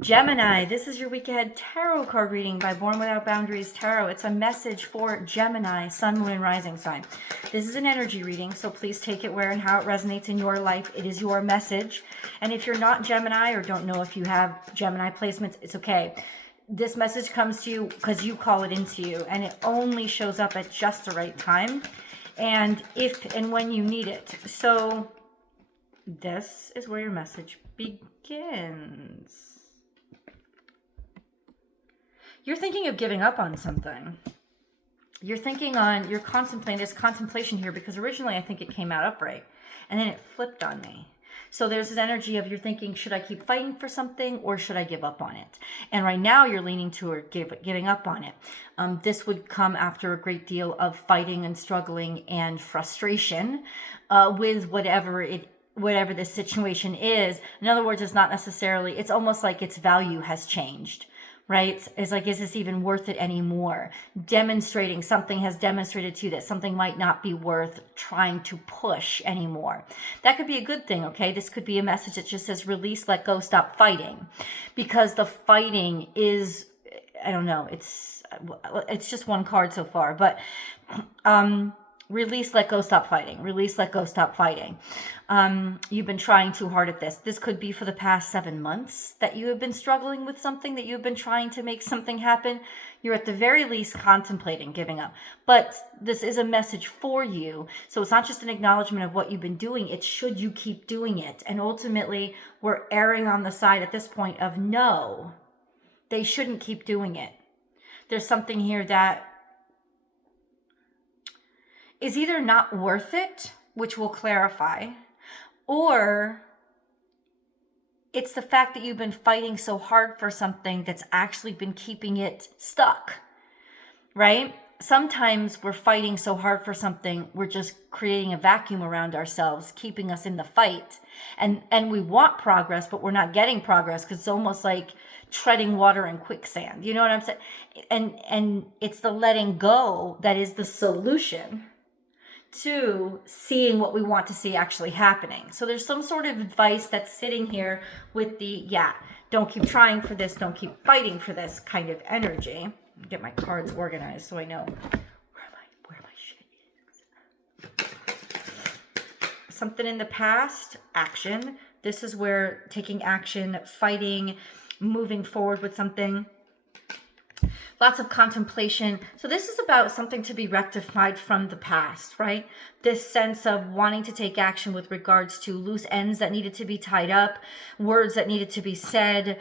Gemini, this is your week ahead tarot card reading by Born Without Boundaries Tarot. It's a message for Gemini, sun, moon, and rising sign. This is an energy reading, so please take it where and how it resonates in your life. It is your message. And if you're not Gemini or don't know if you have Gemini placements, it's okay. This message comes to you because you call it into you, and it only shows up at just the right time and if and when you need it. So this is where your message begins. You're thinking of giving up on something. You're contemplating, there's contemplation here because originally I think it came out upright and then it flipped on me. So there's this energy of you're thinking, should I keep fighting for something or should I give up on it? And right now you're leaning toward giving up on it. This would come after a great deal of fighting and struggling and frustration with whatever the situation is. In other words, it's almost like its value has changed. Right? It's like, is this even worth it anymore? Something has demonstrated to you that something might not be worth trying to push anymore. That could be a good thing, okay? This could be a message that just says release, let go, stop fighting. Because the fighting is, I don't know, it's just one card so far, but release, let go, stop fighting. Release, let go, stop fighting. You've been trying too hard at this. This could be for the past 7 months that you have been struggling with something, that you've been trying to make something happen. You're at the very least contemplating giving up. But this is a message for you. So it's not just an acknowledgement of what you've been doing. It's should you keep doing it. And ultimately, we're erring on the side at this point of no, they shouldn't keep doing it. There's something here that is either not worth it, which we'll clarify, or it's the fact that you've been fighting so hard for something that's actually been keeping it stuck, right? Sometimes we're fighting so hard for something, we're just creating a vacuum around ourselves, keeping us in the fight. And we want progress, but we're not getting progress because it's almost like treading water in quicksand. You know what I'm saying? And it's the letting go that is the solution to seeing what we want to see actually happening. So there's some sort of advice that's sitting here with the, don't keep trying for this, don't keep fighting for this kind of energy. Get my cards organized so I know where my shit is. Something in the past, action. This is where taking action, fighting, moving forward with something. Lots of contemplation. So this is about something to be rectified from the past, right? This sense of wanting to take action with regards to loose ends that needed to be tied up, words that needed to be said,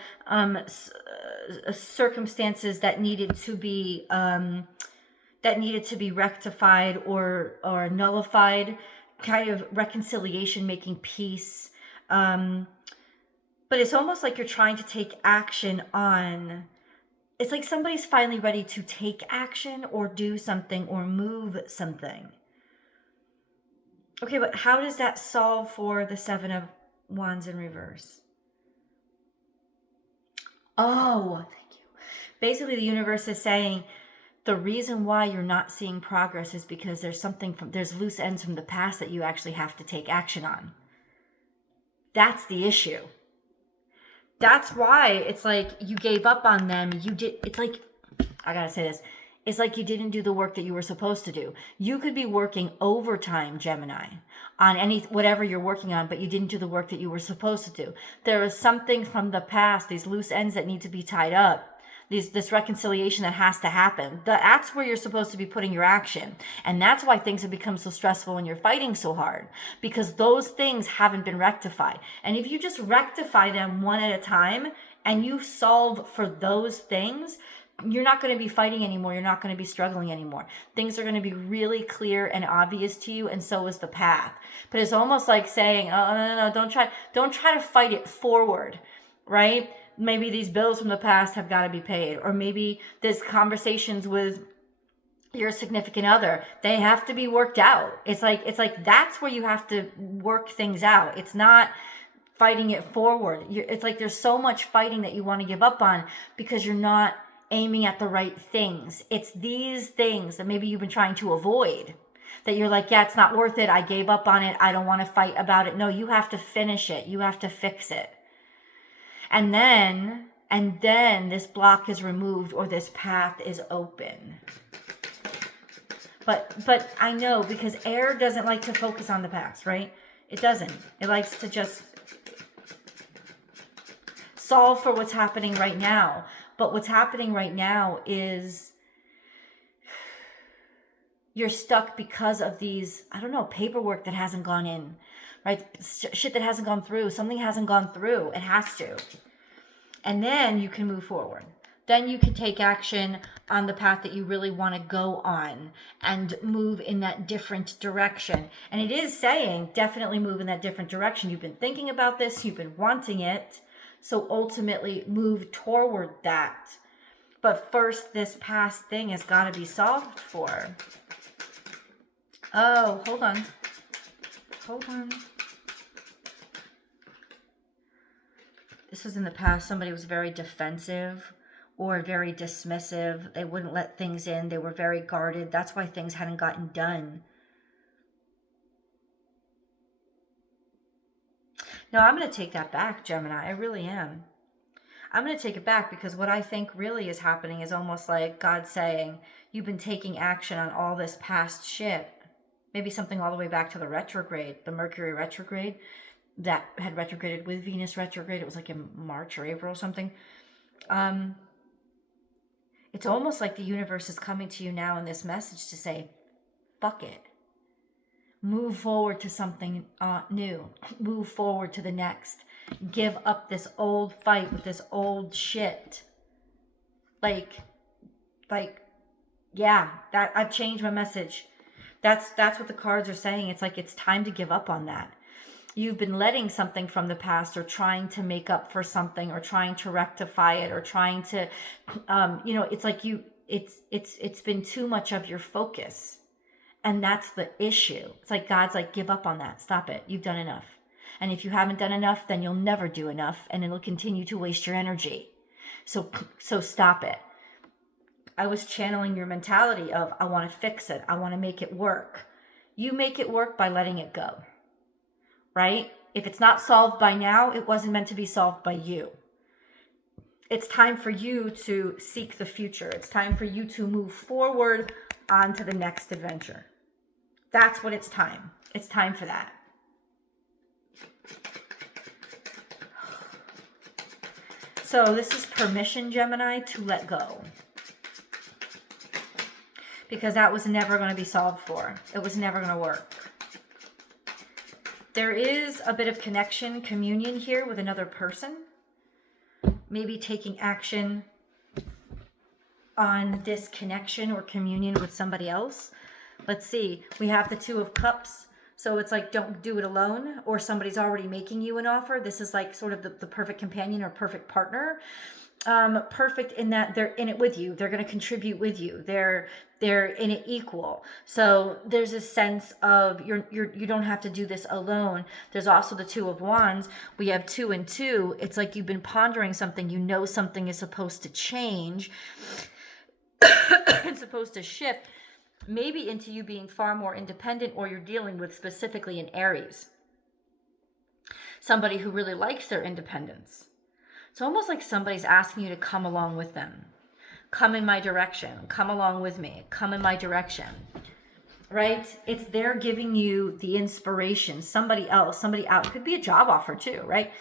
circumstances that needed to be rectified or nullified, kind of reconciliation, making peace. But it's almost like you're trying to take action on. It's like somebody's finally ready to take action or do something or move something. Okay, but how does that solve for the 7 of Wands in reverse? Oh, thank you. Basically, the universe is saying the reason why you're not seeing progress is because there's loose ends from the past that you actually have to take action on. That's the issue. That's why it's like you gave up on them. It's like, I gotta say this. It's like you didn't do the work that you were supposed to do. You could be working overtime, Gemini, on whatever you're working on, but you didn't do the work that you were supposed to do. There is something from the past, these loose ends that need to be tied up. This reconciliation that has to happen. That's where you're supposed to be putting your action. And that's why things have become so stressful when you're fighting so hard, because those things haven't been rectified. And if you just rectify them one at a time and you solve for those things, you're not going to be fighting anymore. You're not going to be struggling anymore. Things are going to be really clear and obvious to you, and so is the path. But it's almost like saying, oh, no, don't try to fight it forward, right? Maybe these bills from the past have got to be paid, or maybe there's conversations with your significant other. They have to be worked out. It's like that's where you have to work things out. It's not fighting it forward. It's like there's so much fighting that you want to give up on because you're not aiming at the right things. It's these things that maybe you've been trying to avoid, that you're like, it's not worth it. I gave up on it. I don't want to fight about it. No, you have to finish it. You have to fix it. And then And then this block is removed or this path is open. But I know, because air doesn't like to focus on the past, right? It doesn't. It likes to just solve for what's happening right now. But what's happening right now is you're stuck because of these, I don't know, paperwork that hasn't gone in, right? Shit that hasn't gone through. Something hasn't gone through. It has to. And then you can move forward. Then you can take action on the path that you really want to go on and move in that different direction. And it is saying definitely move in that different direction. You've been thinking about this. You've been wanting it. So ultimately move toward that. But first, this past thing has got to be solved for. Oh, hold on. Hold on. This was in the past. Somebody was very defensive or very dismissive. They wouldn't let things in. They were very guarded. That's why things hadn't gotten done. No, I'm going to take that back, Gemini. I really am. I'm going to take it back, because what I think really is happening is almost like God saying, you've been taking action on all this past shit. Maybe something all the way back to the retrograde, the Mercury retrograde that had retrograded with Venus retrograde. It was like in March or April or something. It's almost like the universe is coming to you now in this message to say, fuck it. Move forward to something new. Move forward to the next. Give up this old fight with this old shit. Yeah, that I've changed my message. That's what the cards are saying. It's like it's time to give up on that. You've been letting something from the past, or trying to make up for something, or trying to rectify it, or trying to, it's like it's been too much of your focus. And that's the issue. It's like God's like, give up on that. Stop it. You've done enough. And if you haven't done enough, then you'll never do enough, and it'll continue to waste your energy. So stop it. I was channeling your mentality of, I want to fix it. I want to make it work. You make it work by letting it go, right? If it's not solved by now, it wasn't meant to be solved by you. It's time for you to seek the future. It's time for you to move forward on to the next adventure. That's what it's time. It's time for that. So this is permission, Gemini, to let go. Because that was never going to be solved for. It was never going to work. There is a bit of connection, communion here with another person. Maybe taking action on this connection or communion with somebody else. Let's see. We have the Two of Cups. So it's like, don't do it alone, or somebody's already making you an offer. This is like sort of the perfect companion or perfect partner. Perfect in that they're in it with you. They're going to contribute with you. They're in it equal. So there's a sense of you don't have to do this alone. There's also the Two of Wands. We have 2 and 2. It's like you've been pondering something. You know something is supposed to change. It's supposed to shift. Maybe into you being far more independent, or you're dealing with specifically an Aries. Somebody who really likes their independence. It's almost like somebody's asking you to come along with them. Come in my direction. Come along with me. Come in my direction. Right? It's they're giving you the inspiration. Somebody else, somebody out. It could be a job offer too, right?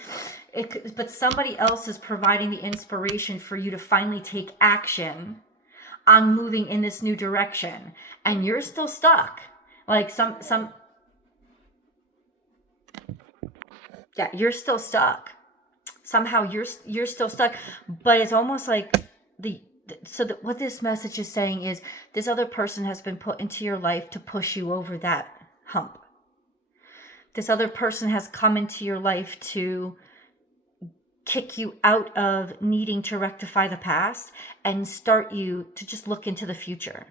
But somebody else is providing the inspiration for you to finally take action on moving in this new direction. And you're still stuck. Like you're still stuck. Somehow you're still stuck. But it's almost like what this message is saying is this other person has been put into your life to push you over that hump. This other person has come into your life to kick you out of needing to rectify the past and start you to just look into the future.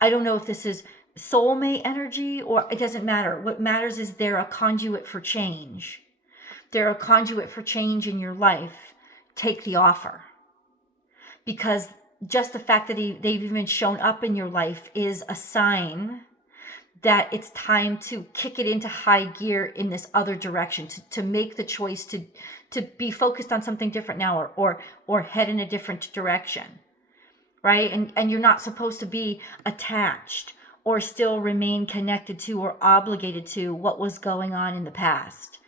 I don't know if this is soulmate energy, or it doesn't matter. What matters is they're a conduit for change. They're a conduit for change in your life. Take the offer. Because just the fact that they've even shown up in your life is a sign that it's time to kick it into high gear in this other direction, to make the choice to be focused on something different now, or head in a different direction, right? And you're not supposed to be attached or still remain connected to or obligated to what was going on in the past.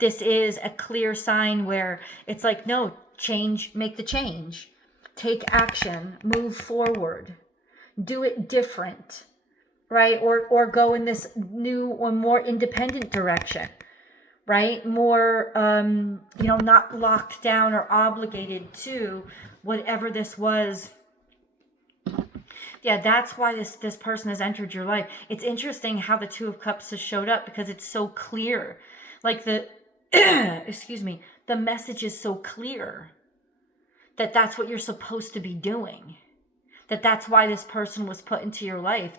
This is a clear sign where it's like, no, change, make the change, take action, move forward, do it different, right? Or go in this new or more independent direction, right? More, not locked down or obligated to whatever this was. Yeah, that's why this person has entered your life. It's interesting how the Two of Cups has showed up, because it's so clear. Like the, the message is so clear that that's what you're supposed to be doing. That's why this person was put into your life.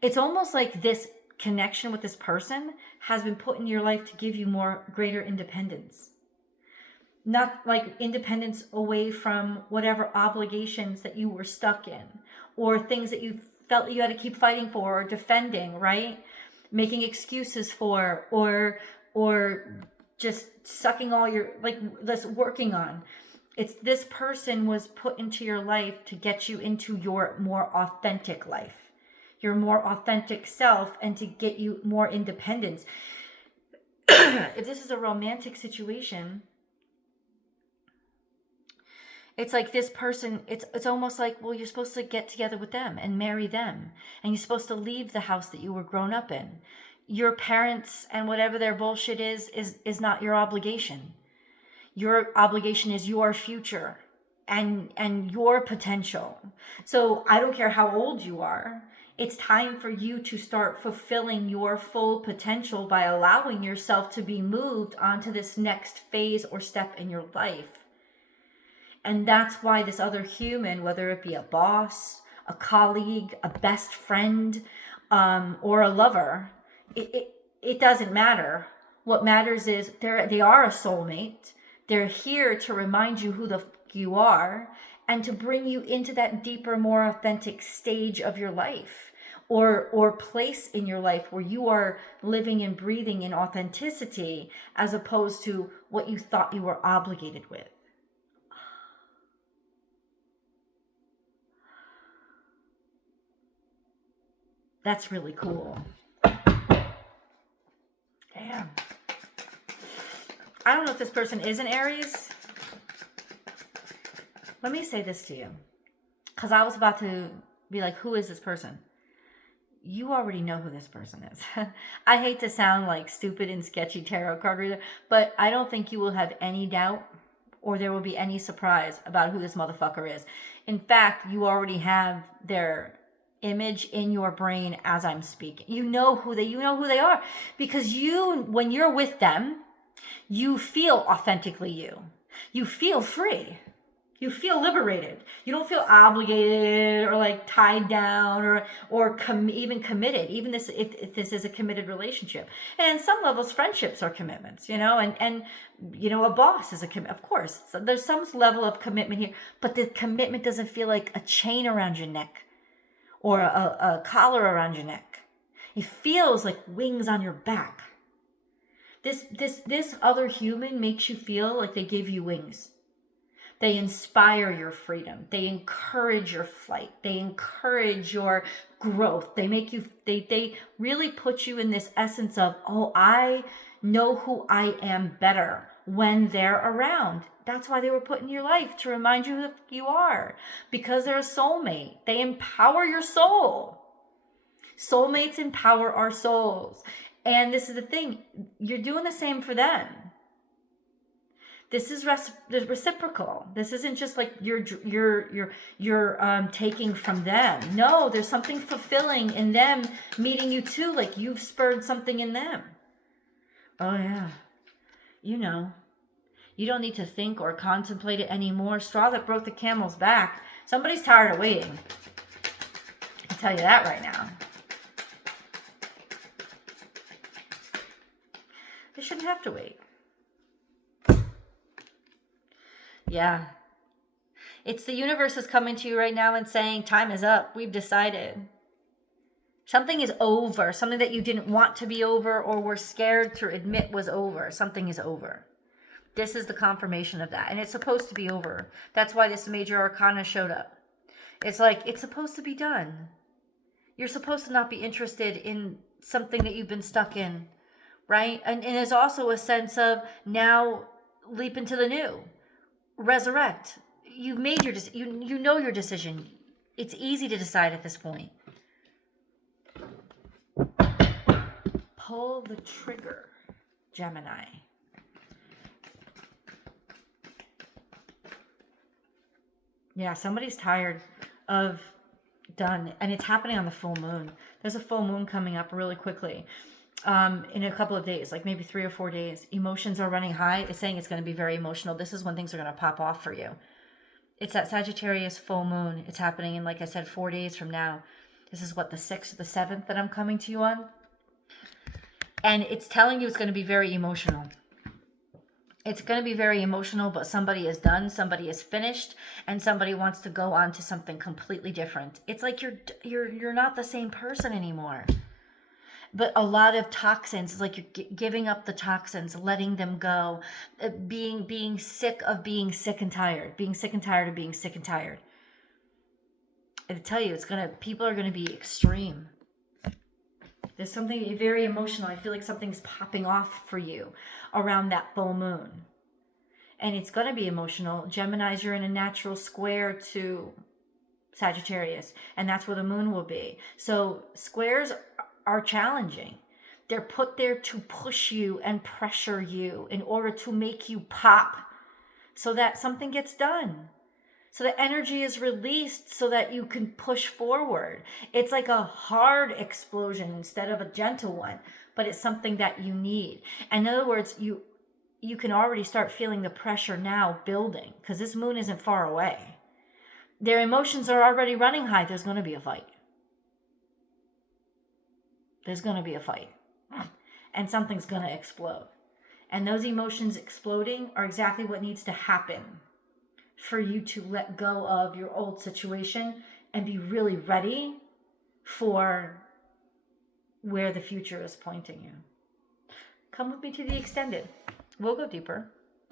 It's almost like this connection with this person has been put in your life to give you greater independence. Not like independence away from whatever obligations that you were stuck in, or things that you felt you had to keep fighting for or defending, right? Making excuses for, or just sucking all your, this working on. It's this person was put into your life to get you into your more authentic life, your more authentic self, and to get you more independence. If this is a romantic situation, it's like this person, it's almost like, well, you're supposed to get together with them and marry them. And you're supposed to leave the house that you were grown up in. Your parents and whatever their bullshit is not your obligation. Your obligation is your future and your potential. So I don't care how old you are. It's time for you to start fulfilling your full potential by allowing yourself to be moved onto this next phase or step in your life. And that's why this other human, whether it be a boss, a colleague, a best friend, or a lover, it doesn't matter. What matters is they are a soulmate. They're here to remind you who the fuck you are, and to bring you into that deeper, more authentic stage of your life, or place in your life where you are living and breathing in authenticity, as opposed to what you thought you were obligated with. That's really cool. Damn. I don't know if this person is an Aries. Let me say this to you, because I was about to be like, who is this person? You already know who this person is. I hate to sound like stupid and sketchy tarot card reader, but I don't think you will have any doubt or there will be any surprise about who this motherfucker is. In fact, you already have their image in your brain as I'm speaking. You know who they are, because when you're with them, you feel authentically you. You feel free. You feel liberated. You don't feel obligated or like tied down or even committed. Even if this is a committed relationship. And on some levels, friendships are commitments, and a boss is a commitment. Of course, so there's some level of commitment here, but the commitment doesn't feel like a chain around your neck or a collar around your neck. It feels like wings on your back. This other human makes you feel like they give you wings. They inspire your freedom. They encourage your flight. They encourage your growth. They really put you in this essence of, oh, I know who I am better when they're around. That's why they were put in your life, to remind you who you are, because they're a soulmate. They empower your soul. Soulmates empower our souls. And this is the thing, you're doing the same for them. This is reciprocal. This isn't just like you're taking from them. No, there's something fulfilling in them meeting you too, like you've spurred something in them. Oh yeah. You don't need to think or contemplate it anymore. Straw that broke the camel's back. Somebody's tired of waiting. I can tell you that right now. They shouldn't have to wait. Yeah. It's the universe is coming to you right now and saying, time is up. We've decided. Something is over. Something that you didn't want to be over or were scared to admit was over. Something is over. This is the confirmation of that. And it's supposed to be over. That's why this major arcana showed up. It's like, it's supposed to be done. You're supposed to not be interested in something that you've been stuck in, right? And there's also a sense of now leap into the new. Resurrect. You've made your decision. You know your decision. It's easy to decide at this point. Pull the trigger, Gemini. Yeah, somebody's tired of done, and it's happening on the full moon. There's a full moon coming up really quickly in a couple of days, like maybe 3 or 4 days. Emotions are running high. It's saying it's going to be very emotional. This is when things are going to pop off for you. It's that Sagittarius full moon. It's happening in, like I said, 4 days from now. This is what, the 6th or the 7th that I'm coming to you on? And it's telling you it's going to be very emotional. It's going to be very emotional, but somebody is done, somebody is finished, and somebody wants to go on to something completely different. It's like you're not the same person anymore. But a lot of toxins, it's like you're giving up the toxins, letting them go, being sick of being sick and tired, being sick and tired of being sick and tired. I tell you, people are going to be extreme. There's something very emotional. I feel like something's popping off for you around that full moon. And it's going to be emotional. Geminis, you're in a natural square to Sagittarius. And that's where the moon will be. So squares are challenging. They're put there to push you and pressure you in order to make you pop so that something gets done. So the energy is released so that you can push forward. It's like a hard explosion instead of a gentle one, but it's something that you need. And in other words, you can already start feeling the pressure now building because this moon isn't far away. Their emotions are already running high. There's going to be a fight. There's going to be a fight. And something's going to explode. And those emotions exploding are exactly what needs to happen for you to let go of your old situation and be really ready for where the future is pointing you. Come with me to the extended. We'll go deeper.